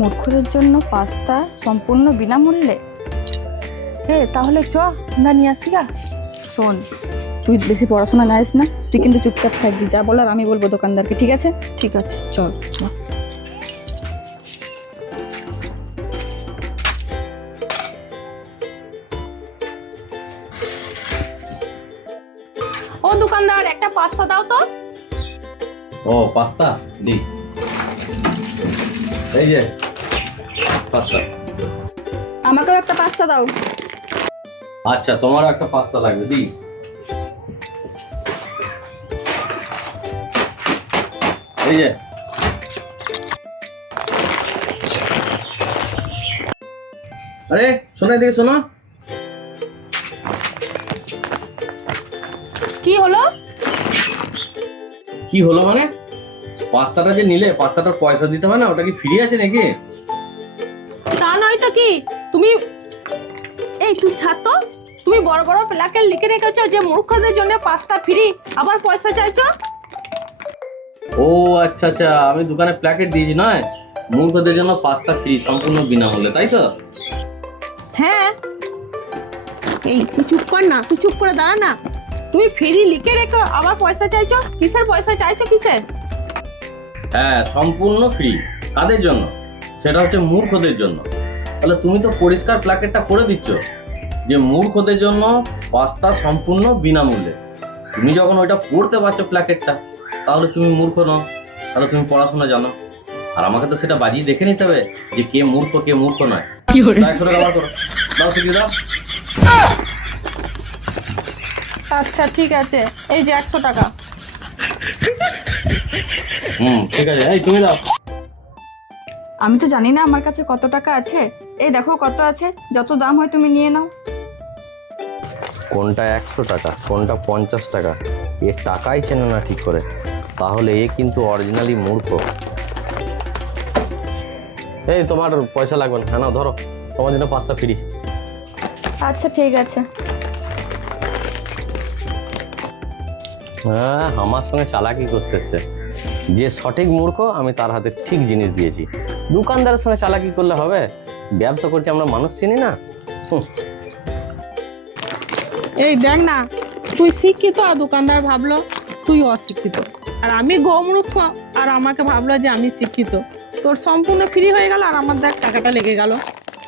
মূর্খদের জন্য পাস্তা সম্পূর্ণ বিনামূল্যে। তাহলে চ আমরা নিয়ে আসি গা। শোন, তুই বেশি পড়াশোনা জানিস না, তুই কিন্তু চুপচাপ থাকবি, যা বলার আমি বলবো দোকানদারকে, ঠিক আছে? ঠিক আছে। চল। ও দোকানদার, একটা পাস্তা দাও তো। ও পাস্তা দি, এই যে পাস্তা। আমাকেও একটা পাস্তা দাও। আচ্ছা, তোমারও একটা পাস্তা লাগবে, দি। এই যে আরে শোনো, এদিকে শোনো। কি হলো? কি হলো মানে? পাস্তাটা যে নিলে, পাস্তাটার পয়সা দিতে হয় না? ওটা কি ফ্রি আছে নাকি? তা নয় তো কি, তুমি এই তুই ছাড় তো। তুমি বড় বড় প্ল্যাকে লিখে রেখেছো যে মূর্খদের জন্য পাস্তা ফ্রি, আবার পয়সা চাইছো। ও আচ্ছা আচ্ছা, আমি দোকানে প্ল্যাকেট দিয়েছি, নয় মূর্খদের জন্য পাস্তা ফ্রি সম্পূর্ণ বিনামূল্যে, তাই তো? হ্যাঁ, এই তুই চুপ কর না, তুই চুপ করে দাঁড়া না। তুমি ফ্রি লিখে রেখো, আবার পয়সা চাইছো, কিসের পয়সা চাইছো, কিসের? হ্যাঁ, সম্পূর্ণ ফ্রি। কাদের জন্য? সেটা হচ্ছে মূর্খদের জন্য। তাহলে তুমি তো পরিষ্কার প্ল্যাকেটটা করে দিচ্ছ যে মূর্খদের জন্য পাস্তা সম্পূর্ণ বিনামূল্যে। তুমি যখন ওইটা পড়তে পারছো প্ল্যাকেটটা, তাহলে তুমি মূর্খ নও, তাহলে তুমি পড়াশোনা জানো। আর আমাকে তো সেটা বাজিয়ে দেখে নিতে হবে যে কে মূর্খ কে মূর্খ নয়। 100 টাকা বার করো, দাও, শিখিয়ে দাও। আচ্ছা ঠিক আছে, এই যে 100 টাকা। ঠিক আছে, এই তুমি দাও। আমি তো জানি না আমার কাছে কত টাকা আছে। এই দেখো কত আছে, যত দাম হয় তুমি নিয়ে নাও। কোনটা 100 টাকা, কোনটা 50 টাকা, এ টাকাই চেনে না ঠিক করে, তাহলে এ কিন্তু অরিজিনালি মূর্খ। এই তোমার পয়সা লাগবে না, হ্যাঁ না, ধরো তোমার জন্য পাস্তা ফ্রি। আচ্ছা ঠিক আছে। হ্যাঁ, আমার সঙ্গে চালাকি করতেছে। যে সঠিক মূর্খ আমি তার হাতে ঠিক জিনিস দিয়েছি। দোকানদারের সঙ্গে চালাকি করলে হবে? ব্যবসা করছি আমরা, মানুষ চিনি না। এই দেখ না, তুই শিক্ষিত আর দোকানদার ভাবলো তুই অশিক্ষিত, আর আমি গৌমূর্খ আর আমাকে ভাবলো যে আমি শিক্ষিত। তোর সম্পূর্ণ ফ্রি হয়ে গেল আর আমার দেখ টাকাটা লেগে গেল।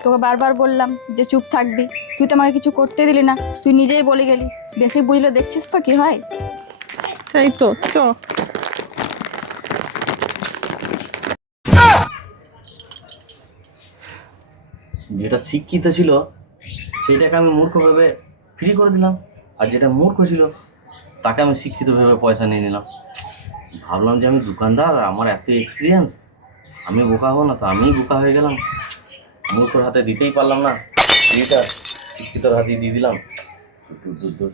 তোকে বারবার বললাম যে চুপ থাকবি, তুই তো আমাকে কিছু করতে দিলি না, তুই নিজেই বলে গেলি। বেশি বুঝলে দেখছিস তো কি হয়। সেই তো, চ। যেটা শিক্ষিত ছিল সেইটাকে আমি মূর্খ ভেবে ফ্রি করে দিলাম, আর যেটা মূর্খ ছিল তাকে আমি শিক্ষিত ভেবে পয়সা নিয়ে নিলাম। ভাবলাম যে আমি দোকানদার, আমার এত এক্সপিরিয়েন্স, আমি বোকা হবো না, তো আমিই বোকা হয়ে গেলাম। মূর্খর হাতে দিতেই পারলাম না, ফ্রিটা শিক্ষিতর হাতেই দিয়ে দিলাম। দূর দূর দূর।